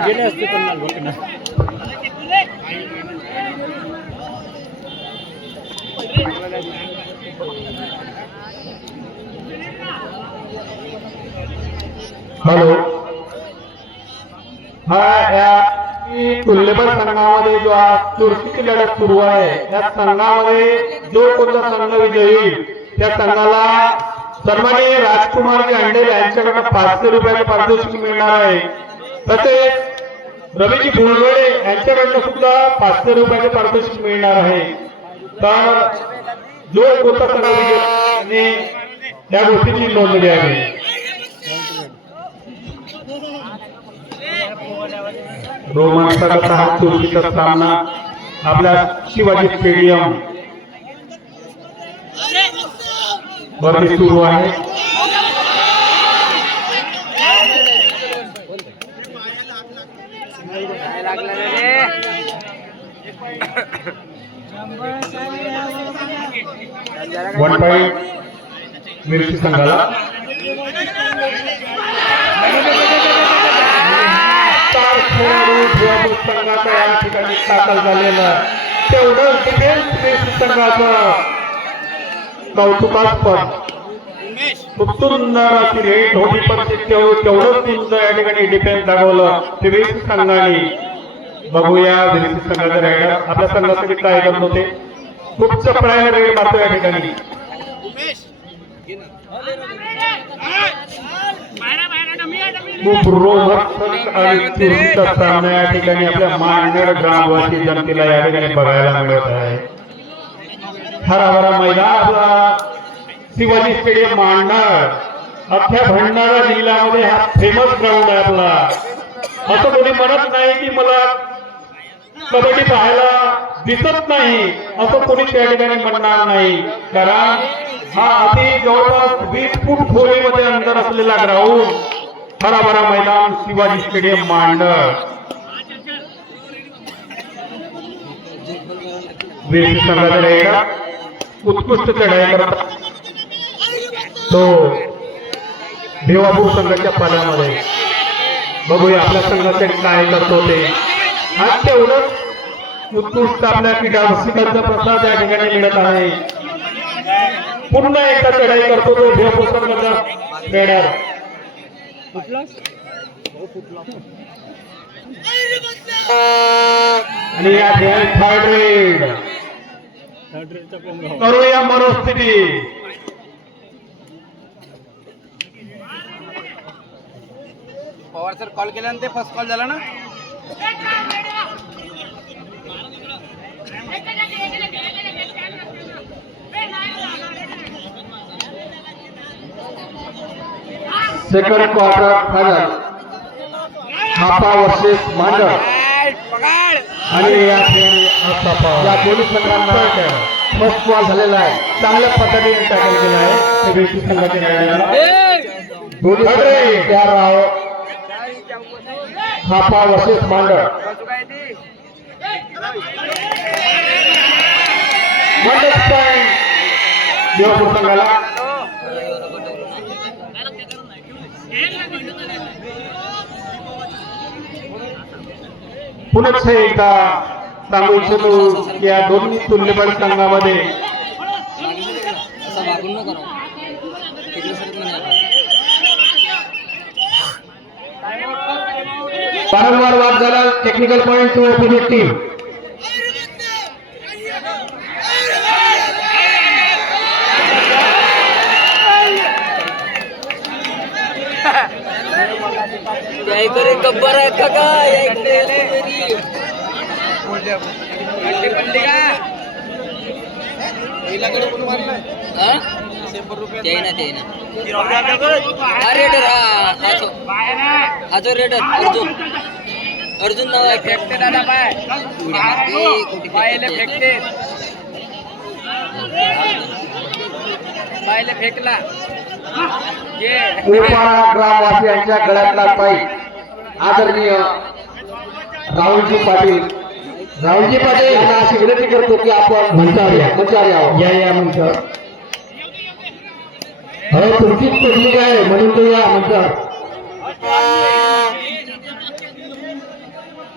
गेले असते पण ना हॅलो. हा या तुल्यबळ संघामध्ये जो आज चुरशीची लढत सुरू आहे त्या संघामध्ये जो कोणता संघ विजयी होईल त्या संघाला सन्मानी राजकुमार अंडेल यांच्याकडनं पाचशे रुपयाचे पारितोषिक मिळणार आहे. तसेच रवीजी भुलगडे यांच्याकडनं सुद्धा पाचशे रुपयाचे पारितोषिक मिळणार आहे. तर जो कोणता त्या गोष्टीची नोंद घ्यावी रोमांचक हा चुरशीचा सामना आपल्या शिवाजी स्टेडियम वरती सुरू आहे. लागला वन पॉईंट मिरची संघाला संघाचा या ठिकाणी दाखल झालेला तेवढं डिफेन्स मिरची संघाचं. कौतुकास्पद. खूप सुंदर अशी रेट होती पण ते या ठिकाणी डिफेन्स दाखवलं. ते विरसी संघाने. बघूया विरसी संघाचे रायडर आपल्या संघासाठी काय करत होते. खूप चपळायला वेळ मारतो या ठिकाणी. खूप रोमहर्षक आणि चुरशीचा सामना या ठिकाणी आपल्या मांडर ग्रामवासी जनतेला या ठिकाणी बघायला मिळत आहे. हराभरा मैदान आपला शिवाजी स्टेडियम मांडणार. अख्ख्या भंडारा जिल्ह्यामध्ये हा फेमस ग्राउंड आहे आपला. असं कोणी म्हणत नाही की मला कबड्डी पाहायला दिसत नाही असं कोणी त्या ठिकाणी म्हणणार नाही. कारण हा अति जवळपास वीस फूट खोलीमध्ये अंतर असलेला ग्राउंड हराभरा मैदान शिवाजी स्टेडियम मांड उत्कृष्ट चढाई करत तो देवापूर संघाच्या पाण्यामध्ये बघूया आपला संघासाठी काय करतो ते. आणि तेवढंच उत्कृष्ट आपल्या क्रीडारसिकांचा प्रसाद या ठिकाणी मिळत आहे. पुन्हा एकदा चढाई करतो तो देवापूर ट्रेडर आणि या ठिकाणी थर्ड रेड करूया मनोस्थिती. पवार सर कॉल केला ते फर्स्ट कॉल झाला ना? Second quarter final Hapa versus Mandar आणि या हापा या दोन्ही संघांना फर्स्ट बॉल झालेला आहे. चांगल्या पद्धतीने टॅकल केला आहे. दोन्ही संघ तयार थापा हापा मांडळ. मांडर मांडर एकदा सांगू इच्छितो या दोन्ही तुल्यबळ संघामध्ये असं वागून न करा तिकडे सरत नाही आपण वारंवार वाद झाला. Technical point to opposite team या इकडे गब्बर आहेत का काय हा? हा रेडर हा तो. हा जो रेडर अर्जुन आहे फेकते दादा पाय पायले फेकते. फेकते. पायले फेकला. ग्रामवासियांच्या गळ्यातला पाईप आदरणीय राहुलजी पाटील. राहुलजी पाटील यांना अशी विनंती करतो की आपण मंचावर या. मंचावर यावं या या मंचावर. अरे तुमचीच पडली काय म्हणून तो या मंचावर बे, बोलो रे येले येले बाहेर काढलं येले सगळं कमी गेले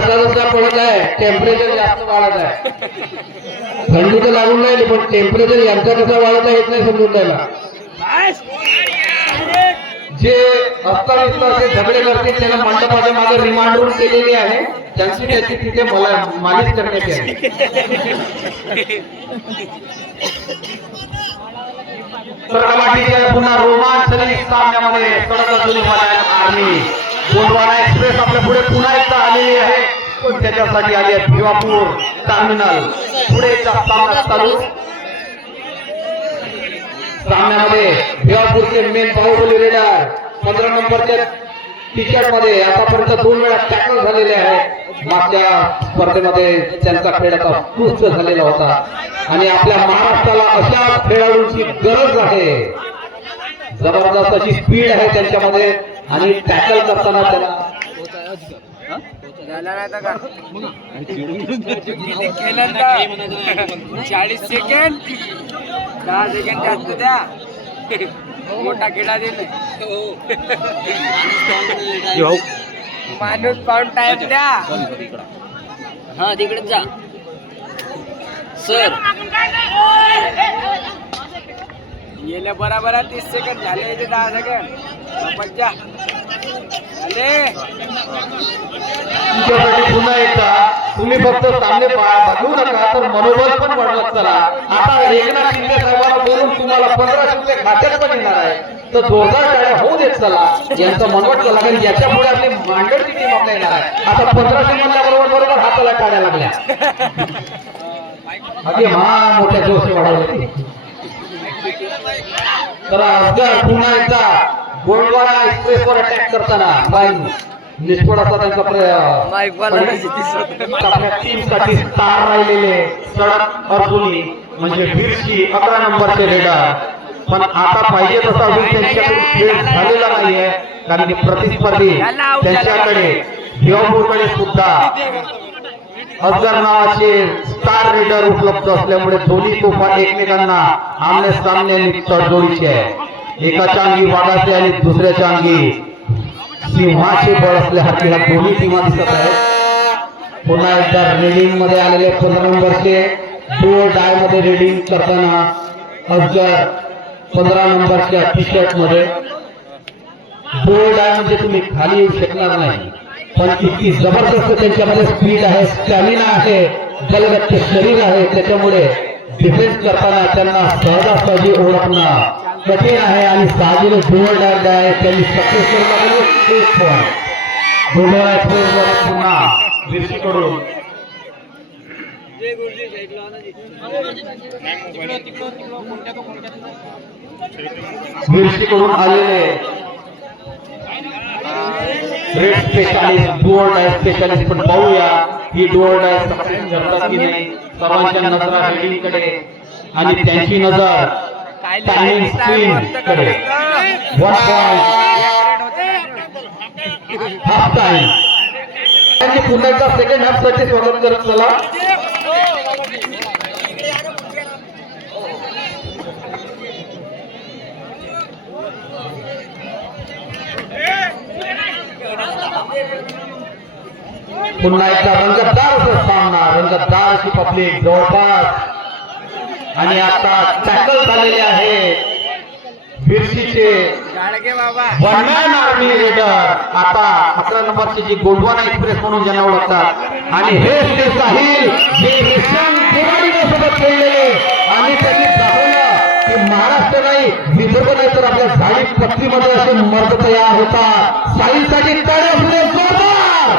जसा जसा पडत आहे टेम्परेचर जास्त वाढत आहे. थंडी तर लागून राहिली पण टेम्परेचर यांचा कसा वाढत आहे हेच नाही समजून राहिला. जे अस्ताव्यस्त झगडे करते त्यांना मंडपाच्या मागे रिमांड रूम केलेली आहे. त्यांची त्याची तिथे मला मालिश करण्याची आहे. तर पुन्हा रोमांचली सामन्यामध्ये कडक अजून आर्मी गोंडवाना एक्सप्रेस आपल्या पुढे पुन्हा एकदा आलेली आहे. पण त्याच्यासाठी आली आहे भिवापूर टर्मिनल. पुढे सामना चालू. सामन्यामध्ये भिवापूरचे मेन बाहुबली रेडर पंधरा नंबरच्या टी शर्टमध्ये आतापर्यंत दोन वेळा टॅकल झालेले आहे. मागच्या स्पर्धेमध्ये त्यांचा खेळ आता उत्कृष्ट झालेला होता. आणि आपल्या महाराष्ट्राला अशा खेळाडूंची गरज आहे. जबरदस्त अशी स्पीड आहे त्यांच्यामध्ये. आणि टॅकल करताना तर चाळीस सेकंड दहा सेकंड जास्त द्या. मोठा खेळा दिले माणूस पाऊन टाइम द्या. हा तिकडे जा. सर. गेले बराबर आहे, तीस सेकंड झाले इथे दहा सेकंड मज्जा झाले? तुमच्यासाठी पुन्हा एकदा तुम्ही फक्त सामने बघू नका तर मनोबल पण वाढवत चला. आता एकनाथ शिंदे साहेबांना बोलून तुम्हाला पंधराशे रुपये खात्यात पण येणार आहे. तर जोरदार होऊ देत चला. यांचं मनवट केलं लागेल याच्यापुढे आपली मांडळची टीम आपल्या येणार आहे. आता बरोबर हाताला टाळ्या लागल्या. अगे मा मोठ्या जोश वाढवले तर अफगाण पुन्हा एकदा गोंडवाना एक्सप्रेसवर अटॅक करताना. लाईन निष्फळ असा त्यांचा माईक बनवण्याची प्रयत्न आपल्या टीमसाठी स्टार राहिलेले सडक अर्जुनी म्हणजे वीरशी अकरा नंबरचे रेडर पण आता पाहिजे तसा अजून त्यांच्याकडून खेळ झालेला नाहीये कारण की प्रतिस्पर्धी त्यांच्याकडे भिवापूरकडे सुद्धा अफगाण नावाचे स्टार रीडर उपलब्ध असल्यामुळे दोन्ही तोफा एकमेकांना आमने सामने तडजोडीचे आहे. एकाच्या अंगी वाघाचे आणि दुसऱ्याच्या अंगी सिंहाचे बळ असल्या हातीला दोन्ही टीमा दिसत आहेत पुन्हा एकदा रेडिंगमध्ये आलेले पंधरा नंबरचे टूर डायमध्ये रेडिंग करताना अफजर पंधरा नंबरच्या टी शर्टमध्ये. टूर डाय म्हणजे तुम्ही खाली येऊ शकणार नाही. पण इतकी जबरदस्त त्यांच्यामध्ये स्पीड आहे स्टॅमिना आहे बलगच्च शरीर आहे. त्याच्यामुळे डिफेन्स करताना त्यांना सहजासहजी ओळखणं कठीण आहे आणि साजीने डोर आहे. त्यांनी सक्सेसफुल एक पॉईंट पुन्हा वीरशीकडून आलेले raid specialist do or die specialist पण पाहूया. ही डोअर डाय सक्सेस करतात की नाही? सर्वांच्या नजरा हेडिंगकडे आणि त्यांची नजर टायमिंग स्क्रीन कडे. वन पॉइंट हाफ टाइम पुन्हा एकदा सेकंड हाफसाठी स्वागत करत चला. पुन्हा एकदा रंगतदार असा सामना रंगतदार अशी पब्लिक जवळपास. आणि आता टॅकल झालेले आहे. बिर्शीचे गाडगे आर्मी रेडर आता अकरा नंबरची जी गोल्डवाना एक्सप्रेस म्हणून ज्यांना ओळखतात. आणि हे ते साहिल जे रेशम सोबत खेळलेले. आणि त्यांनी दाखवलं की महाराष्ट्र नाही विदर्भ नाही तर आपल्या झाडी पत्रीमध्ये असे मर्द तयार होतात. साहिलसाठी तयार असले जोरदार.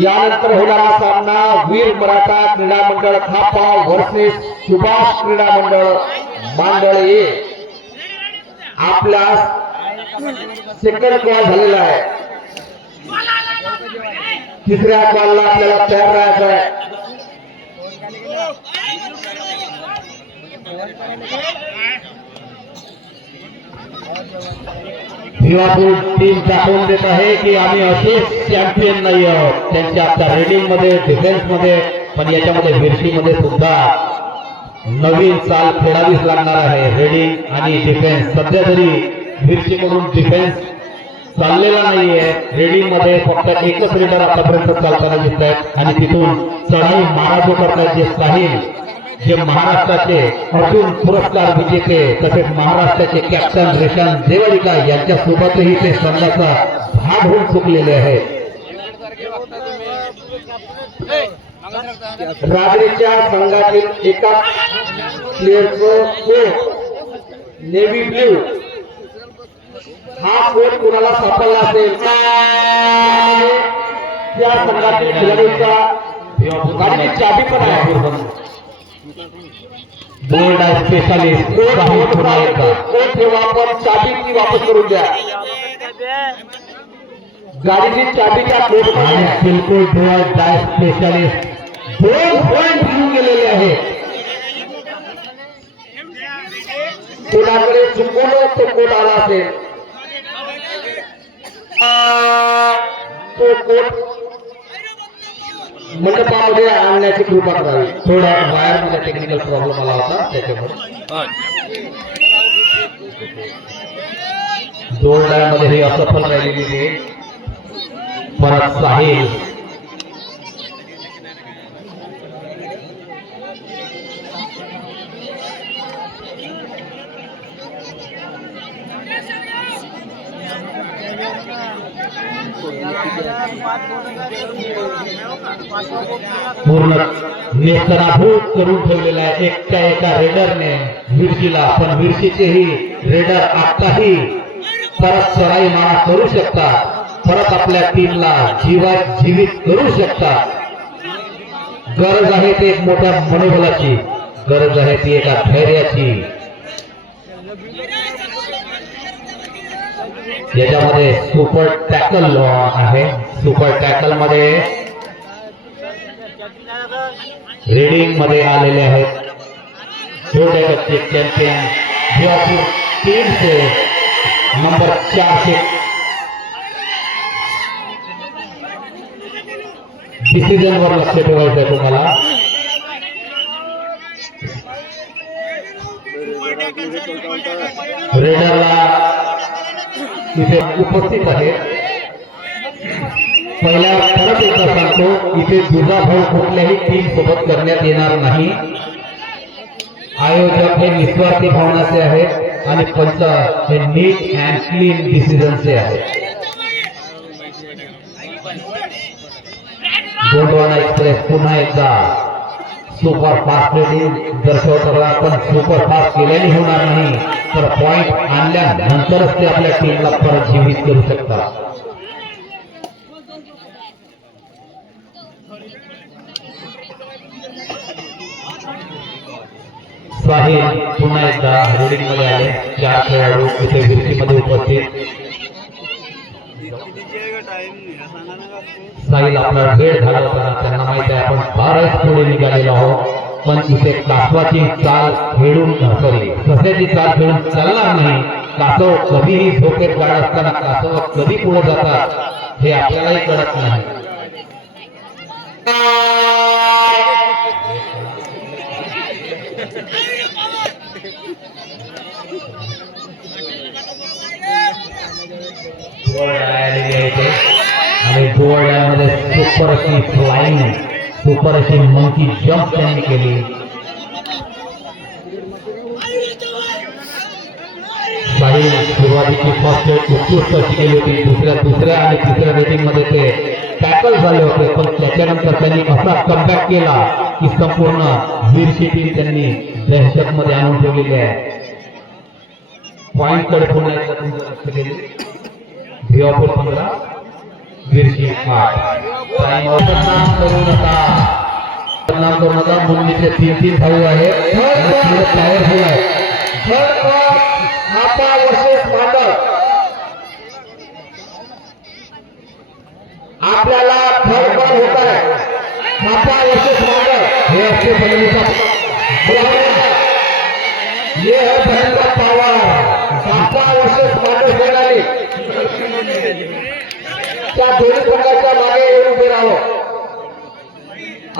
यानंतर होणारा सामना वीर मराठा क्रीडा मंडळ खापा वर्सेस सुभाष क्रीडा मंडळ मांडळ ए. आपला सेकंड कॉल झालेला आहे. तिसऱ्या कॉलला आपल्याला तयार राहायचं आहे. टीम दाखवून देत आहे की आम्ही असेच चॅम्पियन नाही आहोत त्यांच्या आता रेडिंगमध्ये डिफेन्समध्ये पण याच्यामध्ये मिरशीमध्ये सुद्धा नवीन चाल खेळावीच लागणार आहे. रेडिंग आणि डिफेन्स सध्या तरी मिरचीकडून डिफेन्स चाललेला नाहीये. रेडिंगमध्ये फक्त एकच रेडर आतापर्यंत चालताना दिसत आहेत आणि तिथून चढाई महाराज करतात जे साहिल. जे महाराष्ट्राचे अर्जुन पुरस्कार विजेते तसेच महाराष्ट्राचे कॅप्टन रेशन देवरिका यांच्या सोबतही ते संघाचा भाग होऊन चुकलेले आहेत. राजरीच्या संघातील एका प्लेअरचं नेव्ही ब्ल्यू हा कोट कुणाला सापडला असेल? त्या संघातील खेळाडूचा गाडीची चाबी पण आहे. बोर्ड आहे स्पेशालिस्ट पुन्हा एकदा कोट ठेवा पण चाबी वापस करून द्या. गाडीची चाबीच्या आणि बिलकुल बोर्ड आहे स्पेशालिस्ट. दोन पॉइंट घेऊन गेलेले आहेत कोणाकडे चुकवलं तो कोट आला असेल? तो कोट मंडपामध्ये आणण्याची कृपा करावी. थोडा बाहेर मला टेक्निकल प्रॉब्लेम आला होता त्याच्यामुळे. जोरदारमध्ये ही असफल राहिलेली आहे. परत साहिल. पूर्ण नेस्तनाभूत करून ठेवलेला आहे. एकट्या एका रेडरने विरशीला पण विरशीचेही रेडर आताही परत चढाई मारा करू शकतात. परत आपल्या टीमला जीवात जीवित करू शकतात. गरज आहे ते एक मोठ्या मनोबलाची. गरज आहे ती एका धैर्याची. याच्यामध्ये सुपर टॅकल आहे. सुपर टॅकलमध्ये रेडिंगमध्ये आलेले आहेत. छोटे बच्चे चॅम्पियन भिवापूर टीम से नंबर चारशे. डिसिजन वर लक्ष ठेवायचं तुम्हाला. रेडरला इथे उपस्थित आहे. पहिल्या परत एकदा सांगतो इथे दुजाभाव कुठल्याही टीम सोबत करण्यात येणार नाही. आयोजक हे निस्वार्थी भावनाचे आहेत आणि पंच हे नीट अँड क्लीन डिसिजनचे आहेत. गोंडवाना एक्सप्रेस पुन्हा एकदा सुपर फास्ट रेडिंग दर्शवताना पण सुपर फास्ट केल्याने होणार नाही. तर पॉइंट आणल्यानंतरच ते आपल्या टीमला परत जीवित करू शकतात. साहिल पुन्हा एकदा रेडिंगमध्ये आले. चार खेळाडू इथे विरशीमध्ये उपस्थित. साहिल आपला वेळ झाला होता. त्यांना माहिती आहे आपण फारच पुढे निघालेलो आहोत. पण इथे कासवाची चाल खेळून सॉरी सस्याची चाल खेळून चालणार नाही. कासव कधीही झोपेत गाड असताना कासव कधी पुढे जातात हे आपल्यालाही कळत नाही. आणि गोळ्यामध्ये सुपर अशी फ्लाईंग सुपर अशी मंकी जम्प त्यांनी केली. साहिल सुरुवातीची फर्स्ट उत्कृष्ट अशी केली होती. दुसऱ्या दुसऱ्या आणि तिसऱ्या रेटिंगमध्ये ते टॅकल झाले होते. पण त्याच्यानंतर त्यांनी असा कमबॅक केला की संपूर्ण वीरशी टीम त्यांनी दहशत मध्ये आणून ठेवलेली आहे. कडे पुन्हा एकदा तुमचं लक्ष गेले भिवापूर पंधरा वीरशी आठ टाइम आउट नाम करू नका नाम करू नका मुंबईचे तीन तीन भाऊ आहे आणि तीन पॉवरफुल आहे हापा वर्सेस मांडव आपल्याला थर्ड बॉल होत आहे हापा वर्सेस मांडव हे असते बहिणीचा ये है बहन का पावर। हापा वर्सेस मांडव खेळाली त्या दोन्ही संघाच्या मागे येऊन उभे राहावं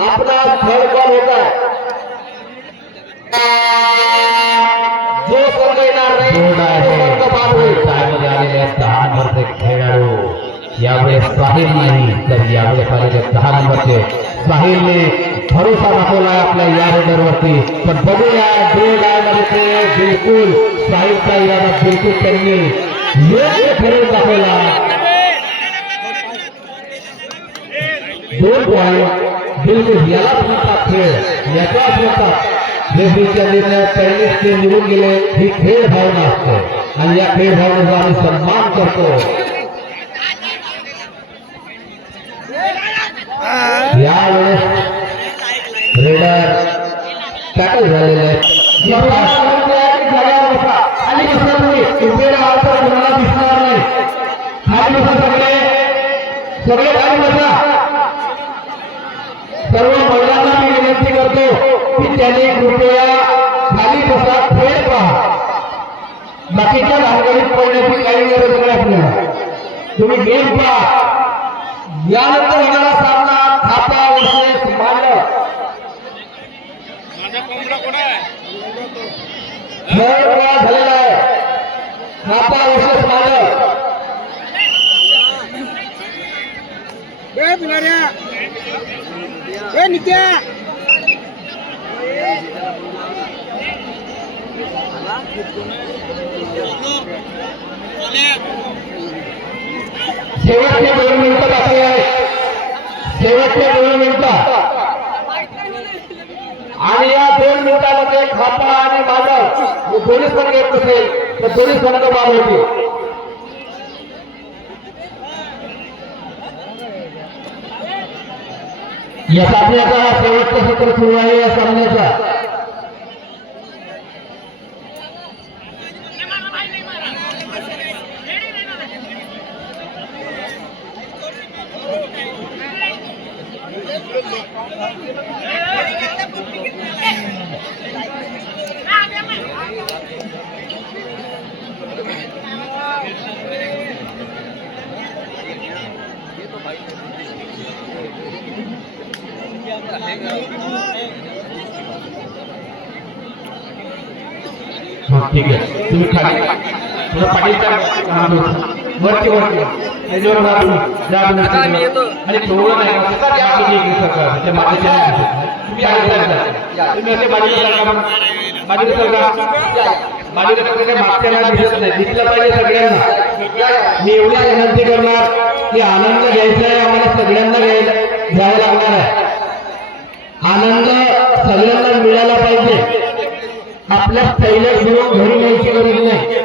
आपला थर्ड बॉल होत? जो संघ येणार नाही खेळाडू. यावेळेस साहिल नाही तर यावेळेस आलेले दहा नंबरचे. साहिलने भरोसा दाखवला आपल्या या रेडरवरती पण बघूया ड्रो मध्ये ते बिलकुल साहिलचा इरादा बिलकुल त्यांनी योग्य ठरवून दाखवला. दोन पॉईंट बिलकुल म्हणतात खेळ याचाच म्हणतात रेफरीच्या निर्णय पहिलेच ते निघून गेले ही खेळ भावना असते. आणि या खेळ भावनेचा आम्ही सन्मान करतो. यावेळेस रेडर टॅकल झालेले आणि दिसणार नाही. सगळे. सगळे खाली बसा. करतो. की त्यांनी कृपया खाली बसा खेळ पहा. बाकीच्या भानगडीत पडण्याची काही गरज नाही आपल्याला तुम्ही गेम पहा. यानंतर होणारा सामना थापा वर्सेस खेळ वेळा झालेला आहे? थापा वर्सेस बिलाऱ्या ए नित्या. शेवटचे दोन मिनिटं बाकी आहेत. शेवटचे दोन मिनिटं. आणि या दोन मिनिटामध्ये खापा आणि माधव हे दोन्ही संघ येत असेल तर दोन्ही संघ बाद होतील. या सामन्याचा शेवटचा सत्र सुरू आहे या सामन्याचा ठीक आहे तुम्ही खाली थोडं पाठीच्या हा, वरती वरती. त्याच्यावर. आणि थोडं नाही. त्या. तुम्ही. तुम्ही असे मग. मागच्या दिसत. दिसलं पाहिजे सगळ्यांना. मी एवढी विनंती करणार की आनंद घ्यायचा आहे. आम्हाला सगळ्यांना घ्यायला घ्यायला लागणार आहे. आनंद सगळ्यांना मिळाला पाहिजे. आपल्या पहिल्या घेऊन घरी न्यायची गरज नाही.